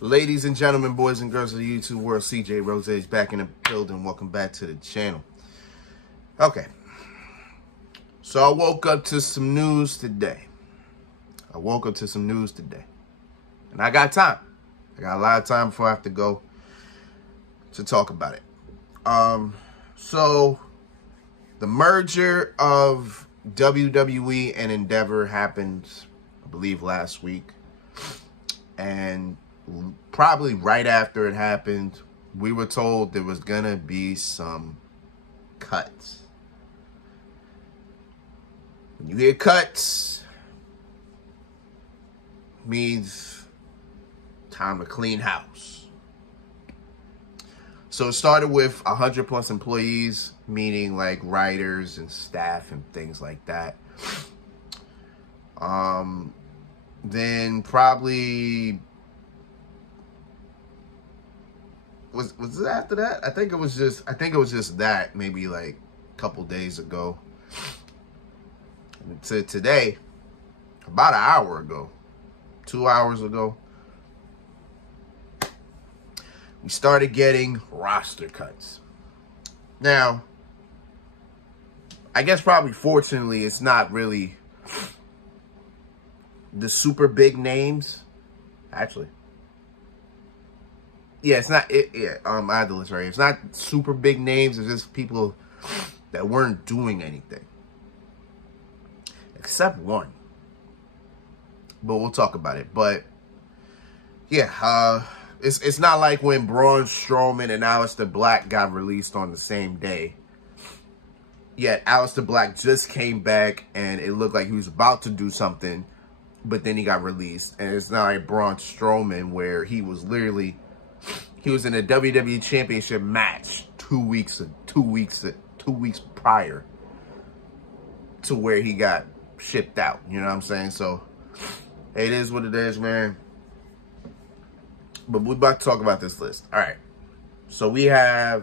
Ladies and gentlemen, boys and girls of the YouTube world, CJ Rose is back in the building. Welcome back to the channel. Okay. So I woke up to some news today. And I got time. I got a lot of time before I have to go to talk about it. So the merger of WWE and Endeavor happened, I believe, last week. And probably right after it happened, we were told there was gonna be some cuts. When you hear cuts, means time to clean house. So it started with 100+ employees, meaning like writers and staff and things like that. Then probably was it after that? I think it was just that, maybe like a couple days ago. And to today, about an hour ago, 2 hours ago, we started getting roster cuts. Now, I guess probably fortunately it's not really the super big names. Actually, yeah, it's not it. Yeah, I had the list right here. It's not super big names. It's just people that weren't doing anything, except one. But we'll talk about it. But yeah, it's not like when Braun Strowman and Aleister Black got released on the same day. Yet Aleister Black just came back and it looked like he was about to do something, but then he got released. And it's not like Braun Strowman, where he was literally, he was in a WWE Championship match 2 weeks prior to where he got shipped out. You know what I'm saying? So it is what it is, man. But we're about to talk about this list. All right. So we have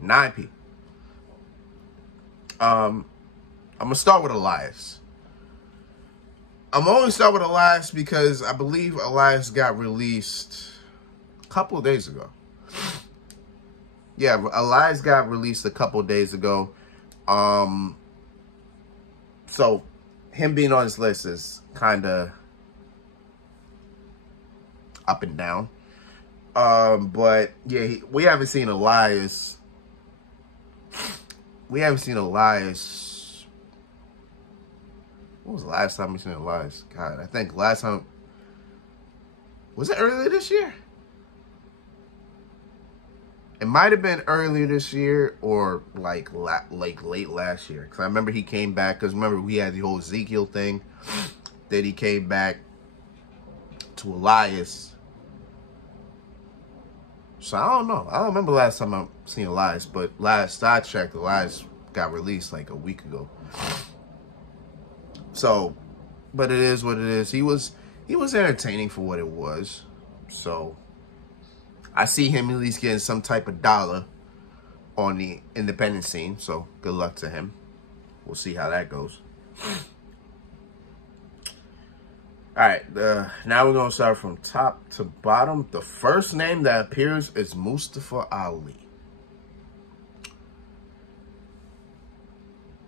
9 people. I'm going to start with Elias. I'm only start with Elias because I believe Elias got released a couple of days ago. Yeah, Elias got released a couple of days ago. So him being on this list is kind of up and down. But yeah, we haven't seen Elias. When was the last time we seen Elias? God, I think last time, was it earlier this year? It might have been earlier this year or like late last year. Because I remember he came back. Because remember, we had the whole Ezekiel thing. Then he came back to Elias. So I don't know. I don't remember the last time I seen Elias. But last I checked, Elias got released like a week ago. So, but it is what it is. He was entertaining for what it was. So I see him at least getting some type of dollar on the independent scene. So good luck to him. We'll see how that goes. All right, now we're going to start from top to bottom. The first name that appears is Mustafa Ali.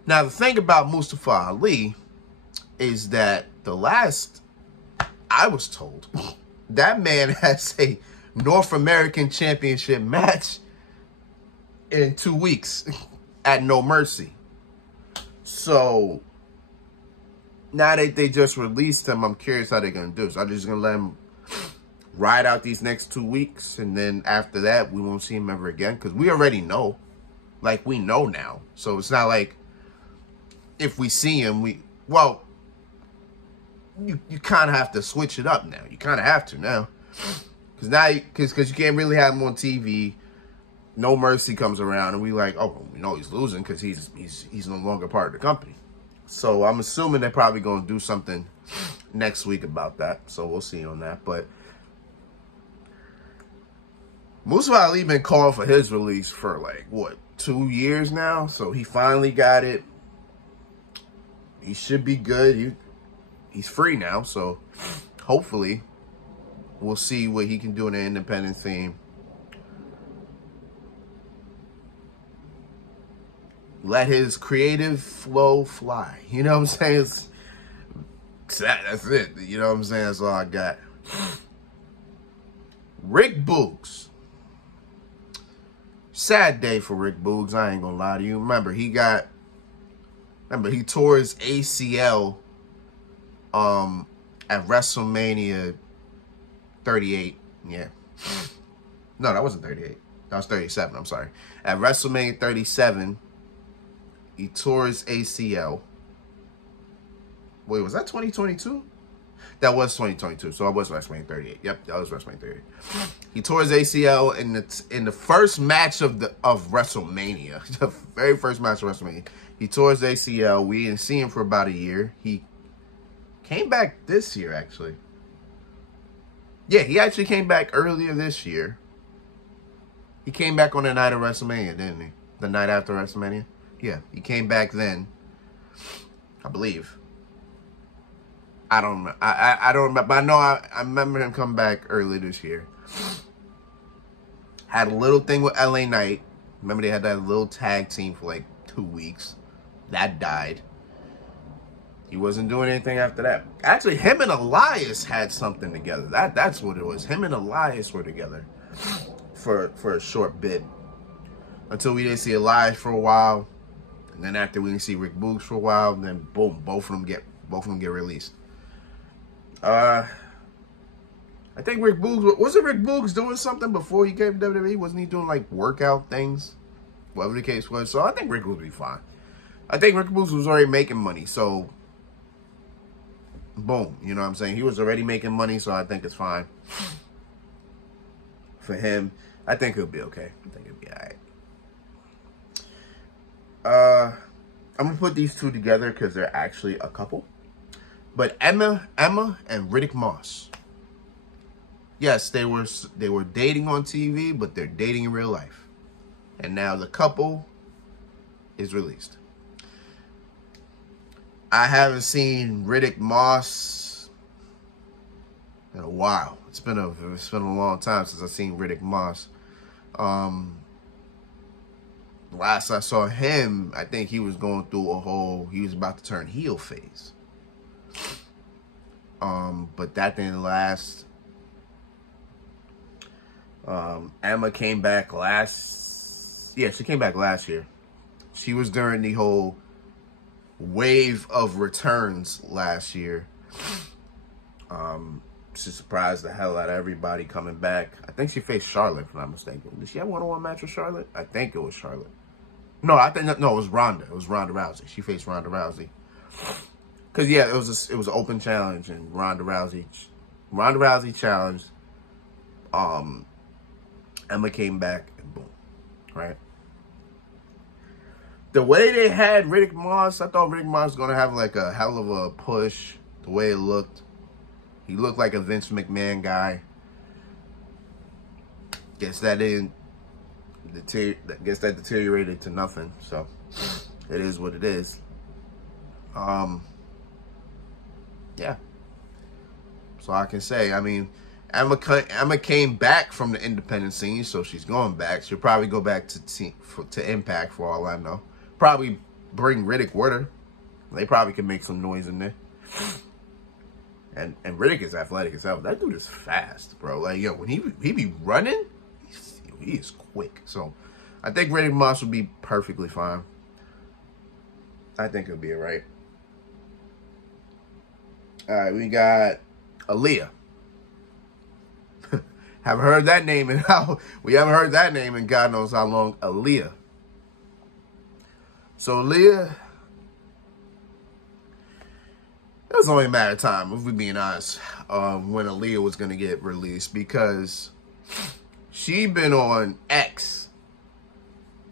Now, the thing about Mustafa Ali is that the last I was told, that man has a North American Championship match in 2 weeks at No Mercy. So now that they just released him, I'm curious how they're going to do. So I'm just going to let him ride out these next 2 weeks. And then after that, we won't see him ever again. Because we already know. Like, we know now. So it's not like if we see him, well, you kind of have to switch it up now. You kind of have to now. Because you can't really have him on TV. No Mercy comes around and we like, oh, we know he's losing because he's no longer part of the company. So I'm assuming they're probably going to do something next week about that. So we'll see on that. But Mustafa Ali been calling for his release for like, what, 2 years now? So he finally got it. He should be good. He's free now. So hopefully We'll see what he can do in the independent scene. Let his creative flow fly. You know what I'm saying? That's it. You know what I'm saying? That's all I got. Rick Boogs. Sad day for Rick Boogs. I ain't gonna lie to you. Remember, he tore his ACL at WrestleMania 38. Yeah. No, that wasn't 38. That was 37. I'm sorry. At WrestleMania 37, he tore his ACL. Wait, was that 2022? That was 2022. So it was WrestleMania 38. Yep, that was WrestleMania 38. He tore his ACL in the first match of WrestleMania. The very first match of WrestleMania. He tore his ACL. We didn't see him for about a year. He came back this year, actually. Yeah, he actually came back earlier this year. He came back on the night of WrestleMania, didn't he? The night after WrestleMania? Yeah, he came back then. I believe. I don't know. I don't remember. But I know I remember him coming back early this year. Had a little thing with LA Knight. Remember they had that little tag team for like 2 weeks. That died. He wasn't doing anything after that. Actually, him and Elias had something together. That's what it was. Him and Elias were together for a short bit. Until we didn't see Elias for a while. And then after we didn't see Rick Boogs for a while, and then boom, both of them get released. I think Rick Boogs, wasn't Rick Boogs doing something before he came to WWE? Wasn't he doing like workout things? Whatever the case was. So I think Rick Boogs would be fine. I think Rick Boogs was already making money. So, boom. You know what I'm saying? He was already making money. So I think it's fine. For him, I think he'll be okay. I think he'll be alright. I'm going to put these two together because they're actually a couple. But Emma and Riddick Moss. Yes, they were dating on TV, but they're dating in real life. And now the couple is released. I haven't seen Riddick Moss in a while. It's been a long time since I've seen Riddick Moss. Last I saw him, I think he was going through he was about to turn heel phase. But that didn't last. Emma came back she came back last year. She was during the whole wave of returns last year. She surprised the hell out of everybody coming back. I think she faced Charlotte, if I'm not mistaken. Did she have a one-on-one match with Charlotte? I think it was Charlotte. No, it was Ronda. It was Ronda Rousey. She faced Ronda Rousey. Cause yeah, it was an open challenge, and Ronda Rousey challenged. Emma came back, and boom, right. The way they had Riddick Moss, I thought Riddick Moss was gonna have like a hell of a push. The way it looked, he looked like a Vince McMahon guy. Guess that deteriorated to nothing. So it is what it is. Yeah. So I can say, I mean, Emma came back from the independent scene, so she's going back. She'll probably go back to Impact for all I know. Probably bring Riddick with her. They probably can make some noise in there. And Riddick is athletic as hell. That dude is fast, bro. Like, yo, when he be running, he is quick. So I think Riddick Moss will be perfectly fine. I think he'll be all right. All right, we got Aaliyah. Haven't heard that name in we haven't heard that name in God knows how long. Aaliyah. So Aaliyah, it was only a matter of time, if we're being honest, when Aaliyah was gonna get released, because she been on X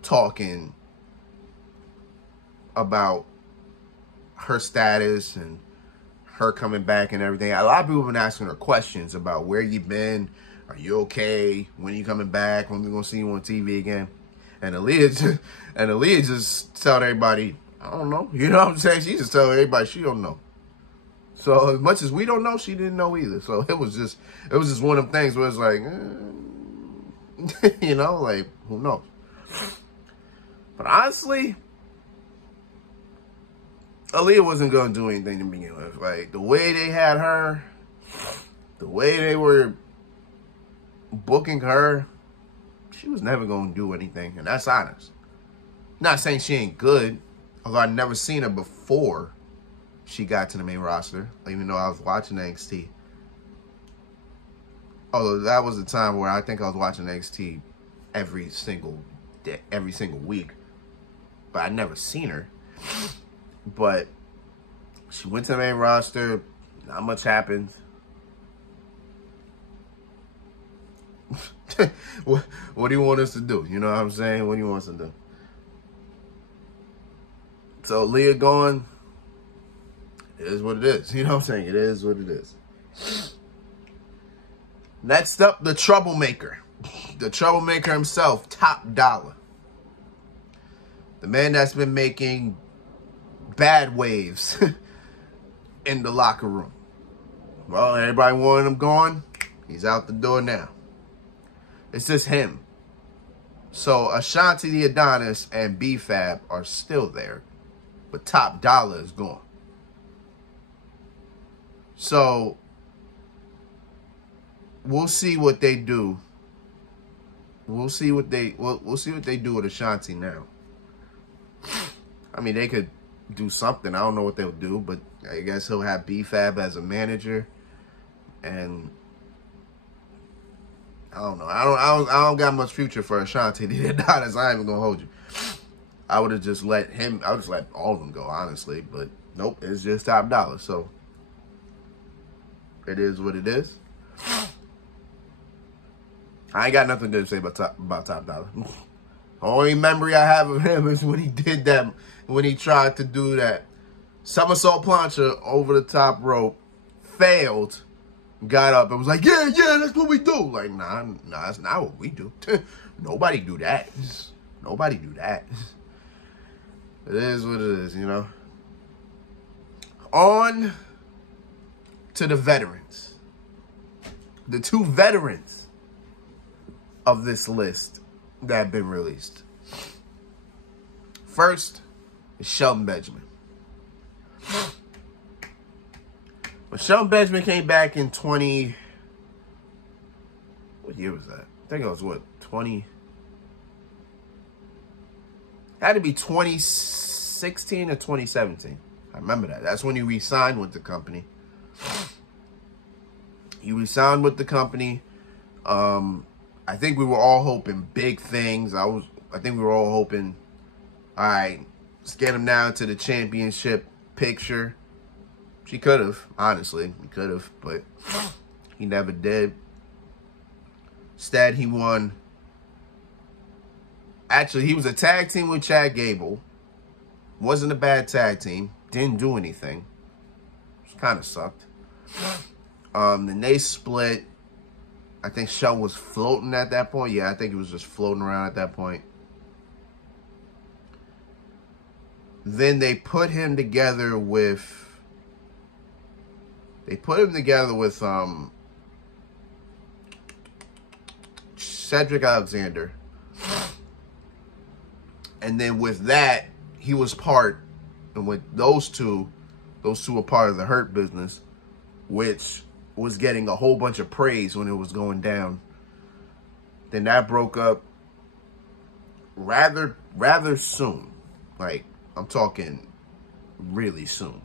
talking about her status and her coming back and everything. A lot of people have been asking her questions about where you been, are you okay, when you coming back, when we gonna see you on TV again. And Aaliyah just tell everybody, I don't know. You know what I'm saying? She just tell everybody she don't know. So as much as we don't know, she didn't know either. So it was just one of them things where it's like, you know, like, who knows? But honestly, Aaliyah wasn't going to do anything to begin with. Like, the way they had her, the way they were booking her, she was never going to do anything. And that's honest. Not saying she ain't good, although I'd never seen her before she got to the main roster, even though I was watching NXT. Although that was the time where I think I was watching NXT every single day, every single week. But I'd never seen her. But she went to the main roster. Not much happened. What do you want us to do? You know what I'm saying? What do you want us to do? So Leah gone. It is what it is. You know what I'm saying? It is what it is. Next up, the troublemaker. The troublemaker himself, Top Dollar. The man that's been making bad waves in the locker room. Well, everybody wanted him gone. He's out the door now. It's just him. So Ashanti the Adonis and B-Fab are still there. But Top Dollar is gone. So we'll see what they do. We'll see what they do with Ashanti now. I mean, they could do something. I don't know what they'll do, but I guess he'll have B-Fab as a manager, and I don't know. I don't got much future for Ashanti the Adonis. I ain't even gonna hold you. I would have just let him. I would just let all of them go, honestly. But nope, it's just Top Dollar. So it is what it is. I ain't got nothing good to say about Top Dollar. Only memory I have of him is when he did that, when he tried to do that somersault plancha over the top rope, failed, got up and was like, yeah, that's what we do. Like, nah, that's not what we do. Nobody do that. Nobody do that. It is what it is, you know. On to the veterans. The two veterans of this list that have been released. First is Shelton Benjamin. When Shelton Benjamin came back in what year was that? I think it was what, 20? It had to be 2016 or 2017. I remember that. That's when he re-signed with the company. He re-signed with the company. I think we were all hoping big things. I think we were all hoping, all right, let's get him down to the championship picture. She could have, honestly. He could have, but he never did. Instead, he won. Actually, he was a tag team with Chad Gable. Wasn't a bad tag team. Didn't do anything. Kind of sucked. Then they split. I think Shelton was floating at that point. Yeah, I think he was just floating around at that point. Then they put him together with... Cedric Alexander. And then with that, he was part... And with those two were part of the Hurt Business, which was getting a whole bunch of praise when it was going down. Then that broke up rather soon. Like, I'm talking really soon.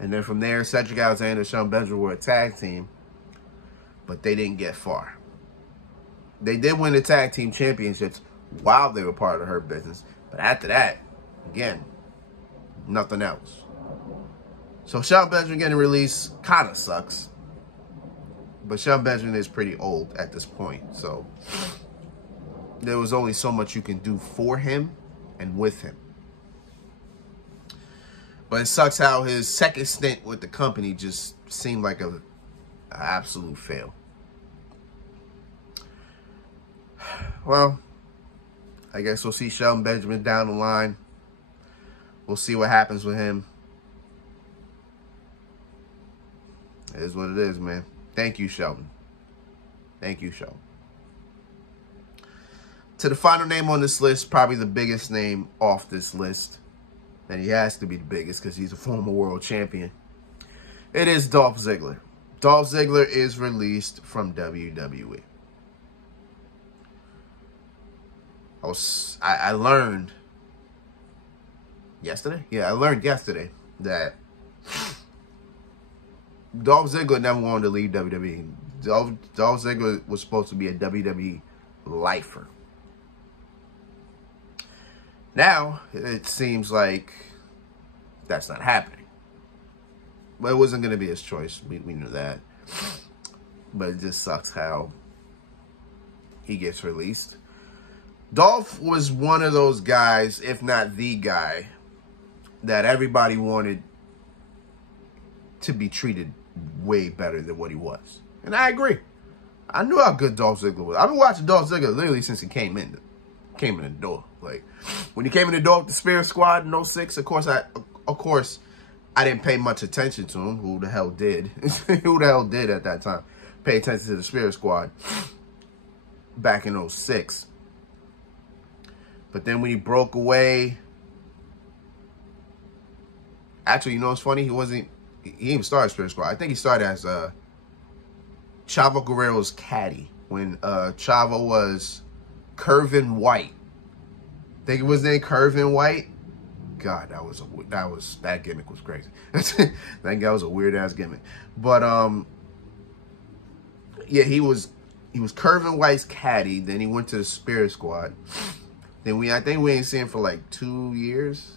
And then from there, Cedric Alexander and Shelton Benjamin were a tag team, but they didn't get far. They did win the tag team championships while they were part of the Hurt Business, but after that, again, nothing else. So Shelton Benjamin getting released kind of sucks. But Shelton Benjamin is pretty old at this point. So there was only so much you can do for him and with him. But it sucks how his second stint with the company just seemed like an absolute fail. Well, I guess we'll see Shelton Benjamin down the line. We'll see what happens with him. It is what it is, man. Thank you, Shelton. Thank you, Shelton. To the final name on this list, probably the biggest name off this list. And he has to be the biggest because he's a former world champion. It is Dolph Ziggler. Dolph Ziggler is released from WWE. I learned yesterday? Yeah, I learned yesterday that Dolph Ziggler never wanted to leave WWE. Dolph Ziggler was supposed to be a WWE lifer. Now, it seems like that's not happening. But it wasn't going to be his choice. We knew that. But it just sucks how he gets released. Dolph was one of those guys, if not the guy, that everybody wanted to be treated way better than what he was. And I agree. I knew how good Dolph Ziggler was. I've been watching Dolph Ziggler literally since he came in the door. Like, when he came in the door with the Spirit Squad in 06, of course I didn't pay much attention to him. Who the hell did? Who the hell did at that time pay attention to the Spirit Squad back in 06? But then when he broke away, actually, you know what's funny? He didn't even start Spirit Squad. I think he started as Chavo Guerrero's caddy when Chavo was Curvin White. I think it was named Curvin White. God, that gimmick was crazy. That guy was a weird ass gimmick. But yeah, he was Curvin White's caddy. Then he went to the Spirit Squad. Then I think we ain't seen him for like 2 years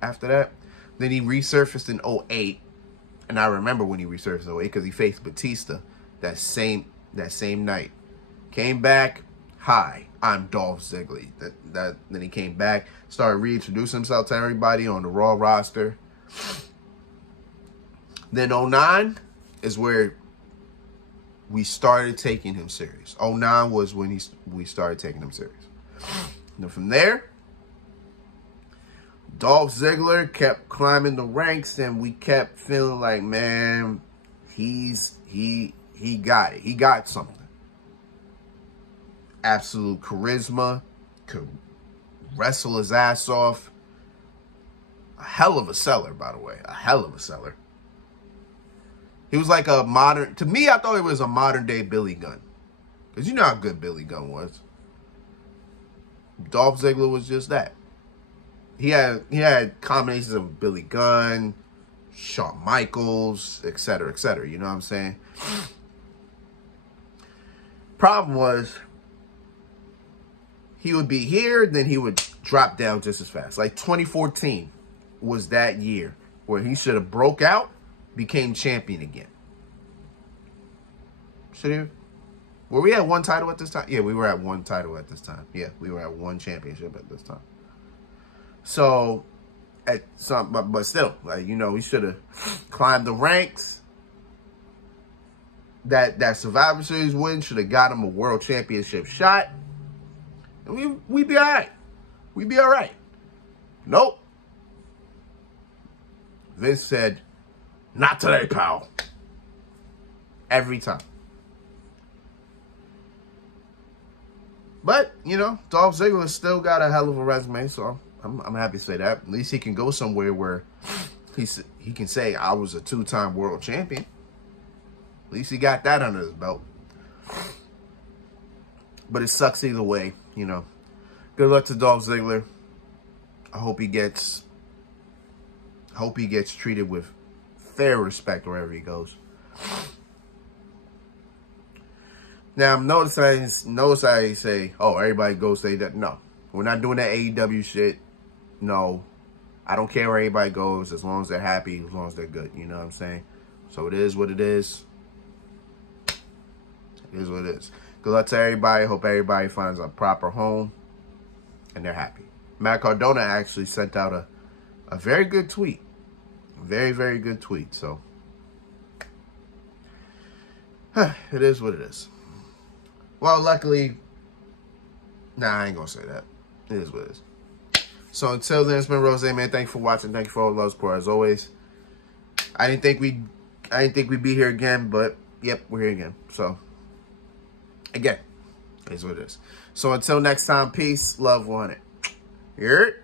after that. Then he resurfaced in 08. And I remember when he resurfaced in 08 because he faced Batista that same night. Came back, hi, I'm Dolph Ziggler. Then he came back, started reintroducing himself to everybody on the Raw roster. Then 09 is where we started taking him serious. 09 was when we started taking him serious. And from there, Dolph Ziggler kept climbing the ranks, and we kept feeling like, man, he got it. He got something. Absolute charisma, could wrestle his ass off. A hell of a seller, by the way. A hell of a seller. He was like a modern, to me, I thought he was a modern day Billy Gunn. Because you know how good Billy Gunn was. Dolph Ziggler was just that. He had combinations of Billy Gunn, Shawn Michaels, etc., etc. You know what I'm saying? Problem was, he would be here, then he would drop down just as fast. Like 2014 was that year where he should have broke out, became champion again. Should he? Were we at one title at this time? Yeah, we were at one title at this time. Yeah, we were at one championship at this time. So, but still, like, you know, he should have climbed the ranks. That Survivor Series win should have got him a world championship shot. And we'd be all right. We'd be all right. Nope. Vince said, not today, pal. Every time. But, you know, Dolph Ziggler still got a hell of a resume, so I'm happy to say that. At least he can go somewhere where he can say, I was a 2-time world champion. At least he got that under his belt. But it sucks either way, you know. Good luck to Dolph Ziggler. I hope he gets treated with fair respect wherever he goes. Now, notice I say, oh, everybody goes say that. No, we're not doing that AEW shit. No, I don't care where everybody goes as long as they're happy, as long as they're good. You know what I'm saying? So it is what it is. It is what it is. Good luck to everybody. Hope everybody finds a proper home and they're happy. Matt Cardona actually sent out a very good tweet. A very, very good tweet. So it is what it is. Well, luckily, I ain't gonna say that. It is what it is. So until then, it's been Rose, man. Thank you for watching. Thank you for all the love, support as always. I didn't think we'd I didn't think we'd be here again, but yep, we're here again. So, again, is what it is. So until next time, peace, love, want it. Hear it?